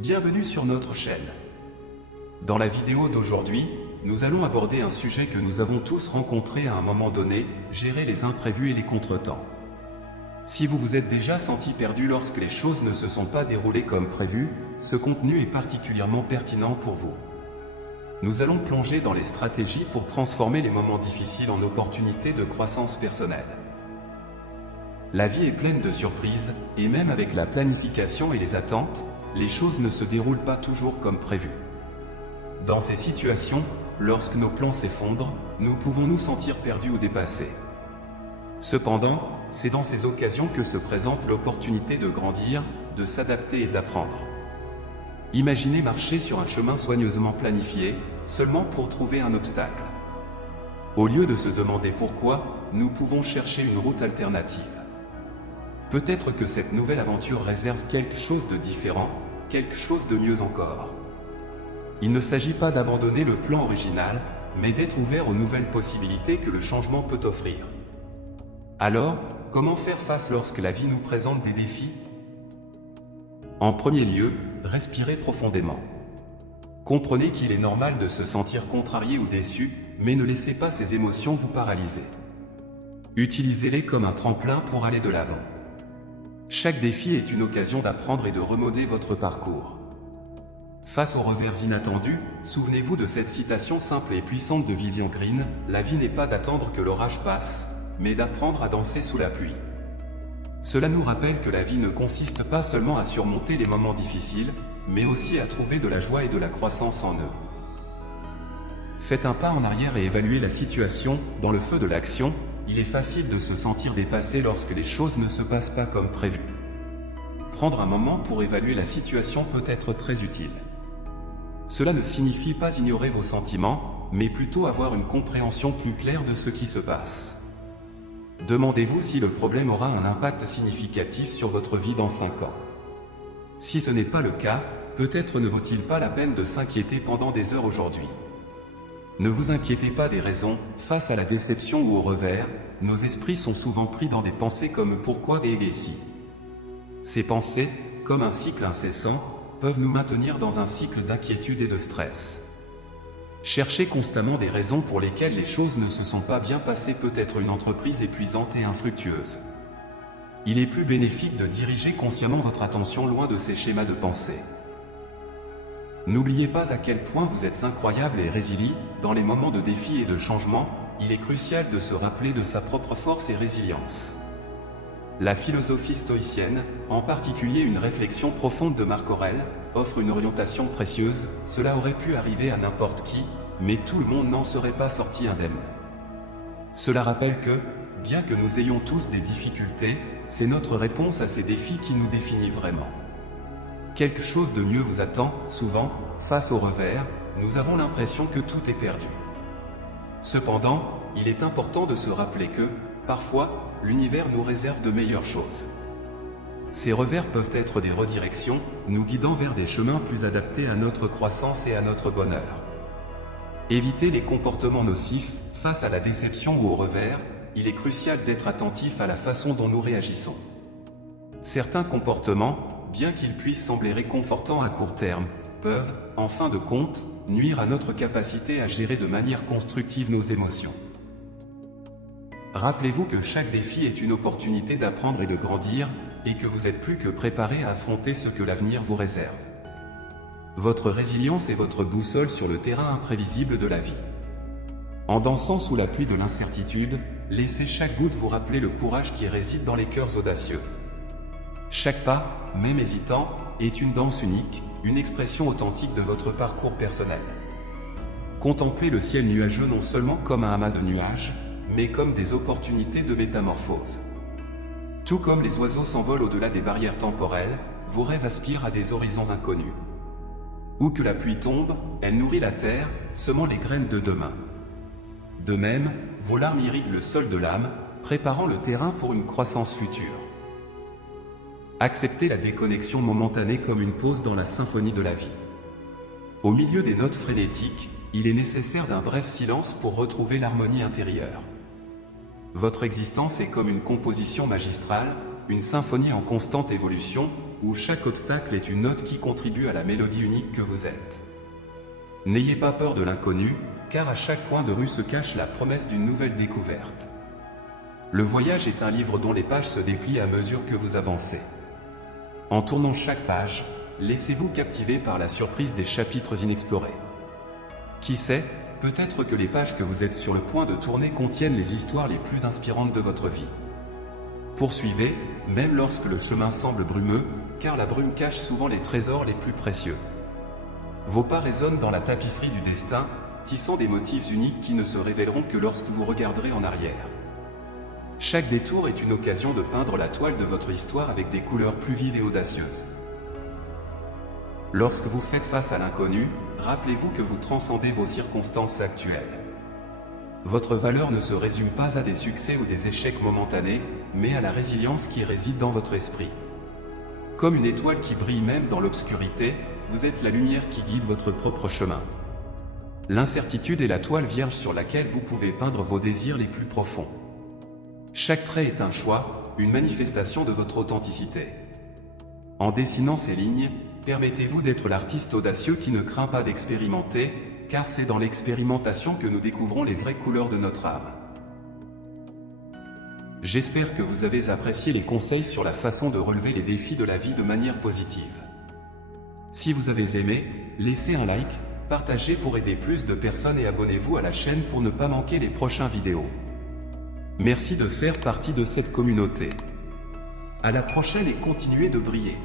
Bienvenue sur notre chaîne. Dans la vidéo d'aujourd'hui, nous allons aborder un sujet que nous avons tous rencontré à un moment donné, gérer les imprévus et les contretemps. Si vous vous êtes déjà senti perdu lorsque les choses ne se sont pas déroulées comme prévu, ce contenu est particulièrement pertinent pour vous. Nous allons plonger dans les stratégies pour transformer les moments difficiles en opportunités de croissance personnelle. La vie est pleine de surprises, et même avec la planification et les attentes, les choses ne se déroulent pas toujours comme prévu. Dans ces situations, lorsque nos plans s'effondrent, nous pouvons nous sentir perdus ou dépassés. Cependant, c'est dans ces occasions que se présente l'opportunité de grandir, de s'adapter et d'apprendre. Imaginez marcher sur un chemin soigneusement planifié, seulement pour trouver un obstacle. Au lieu de se demander pourquoi, nous pouvons chercher une route alternative. Peut-être que cette nouvelle aventure réserve quelque chose de différent, quelque chose de mieux encore. Il ne s'agit pas d'abandonner le plan original, mais d'être ouvert aux nouvelles possibilités que le changement peut offrir. Alors, comment faire face lorsque la vie nous présente des défis? En premier lieu, respirez profondément. Comprenez qu'il est normal de se sentir contrarié ou déçu, mais ne laissez pas ces émotions vous paralyser. Utilisez-les comme un tremplin pour aller de l'avant. Chaque défi est une occasion d'apprendre et de remodeler votre parcours. Face aux revers inattendus, souvenez-vous de cette citation simple et puissante de Vivian Green, « La vie n'est pas d'attendre que l'orage passe, mais d'apprendre à danser sous la pluie ». Cela nous rappelle que la vie ne consiste pas seulement à surmonter les moments difficiles, mais aussi à trouver de la joie et de la croissance en eux. Faites un pas en arrière et évaluez la situation. Dans le feu de l'action, il est facile de se sentir dépassé lorsque les choses ne se passent pas comme prévu. Prendre un moment pour évaluer la situation peut être très utile. Cela ne signifie pas ignorer vos sentiments, mais plutôt avoir une compréhension plus claire de ce qui se passe. Demandez-vous si le problème aura un impact significatif sur votre vie dans 5 ans. Si ce n'est pas le cas, peut-être ne vaut-il pas la peine de s'inquiéter pendant des heures aujourd'hui. Ne vous inquiétez pas des raisons, face à la déception ou au revers, nos esprits sont souvent pris dans des pensées comme « pourquoi » et « si ». Ces pensées, comme un cycle incessant, peuvent nous maintenir dans un cycle d'inquiétude et de stress. Chercher constamment des raisons pour lesquelles les choses ne se sont pas bien passées peut être une entreprise épuisante et infructueuse. Il est plus bénéfique de diriger consciemment votre attention loin de ces schémas de pensée. N'oubliez pas à quel point vous êtes incroyable et résilient. Dans les moments de défi et de changement, il est crucial de se rappeler de sa propre force et résilience. La philosophie stoïcienne, en particulier une réflexion profonde de Marc Aurèle, offre une orientation précieuse. Cela aurait pu arriver à n'importe qui, mais tout le monde n'en serait pas sorti indemne. Cela rappelle que, bien que nous ayons tous des difficultés, c'est notre réponse à ces défis qui nous définit vraiment. Quelque chose de mieux vous attend. Souvent, face au revers, nous avons l'impression que tout est perdu. Cependant, il est important de se rappeler que, parfois, l'univers nous réserve de meilleures choses. Ces revers peuvent être des redirections, nous guidant vers des chemins plus adaptés à notre croissance et à notre bonheur. Évitez les comportements nocifs. Face à la déception ou au revers, il est crucial d'être attentif à la façon dont nous réagissons. Certains comportements, bien qu'ils puissent sembler réconfortants à court terme, peuvent, en fin de compte, nuire à notre capacité à gérer de manière constructive nos émotions. Rappelez-vous que chaque défi est une opportunité d'apprendre et de grandir, et que vous êtes plus que préparé à affronter ce que l'avenir vous réserve. Votre résilience est votre boussole sur le terrain imprévisible de la vie. En dansant sous la pluie de l'incertitude, laissez chaque goutte vous rappeler le courage qui réside dans les cœurs audacieux. Chaque pas, même hésitant, est une danse unique, une expression authentique de votre parcours personnel. Contemplez le ciel nuageux non seulement comme un amas de nuages, mais comme des opportunités de métamorphose. Tout comme les oiseaux s'envolent au-delà des barrières temporelles, vos rêves aspirent à des horizons inconnus. Où que la pluie tombe, elle nourrit la terre, semant les graines de demain. De même, vos larmes irriguent le sol de l'âme, préparant le terrain pour une croissance future. Acceptez la déconnexion momentanée comme une pause dans la symphonie de la vie. Au milieu des notes frénétiques, il est nécessaire d'un bref silence pour retrouver l'harmonie intérieure. Votre existence est comme une composition magistrale, une symphonie en constante évolution, où chaque obstacle est une note qui contribue à la mélodie unique que vous êtes. N'ayez pas peur de l'inconnu, car à chaque coin de rue se cache la promesse d'une nouvelle découverte. Le voyage est un livre dont les pages se déplient à mesure que vous avancez. En tournant chaque page, laissez-vous captiver par la surprise des chapitres inexplorés. Qui sait, peut-être que les pages que vous êtes sur le point de tourner contiennent les histoires les plus inspirantes de votre vie. Poursuivez, même lorsque le chemin semble brumeux, car la brume cache souvent les trésors les plus précieux. Vos pas résonnent dans la tapisserie du destin, tissant des motifs uniques qui ne se révéleront que lorsque vous regarderez en arrière. Chaque détour est une occasion de peindre la toile de votre histoire avec des couleurs plus vives et audacieuses. Lorsque vous faites face à l'inconnu, rappelez-vous que vous transcendez vos circonstances actuelles. Votre valeur ne se résume pas à des succès ou des échecs momentanés, mais à la résilience qui réside dans votre esprit. Comme une étoile qui brille même dans l'obscurité, vous êtes la lumière qui guide votre propre chemin. L'incertitude est la toile vierge sur laquelle vous pouvez peindre vos désirs les plus profonds. Chaque trait est un choix, une manifestation de votre authenticité. En dessinant ces lignes, permettez-vous d'être l'artiste audacieux qui ne craint pas d'expérimenter, car c'est dans l'expérimentation que nous découvrons les vraies couleurs de notre âme. J'espère que vous avez apprécié les conseils sur la façon de relever les défis de la vie de manière positive. Si vous avez aimé, laissez un like, partagez pour aider plus de personnes et abonnez-vous à la chaîne pour ne pas manquer les prochaines vidéos. Merci de faire partie de cette communauté. À la prochaine et continuez de briller.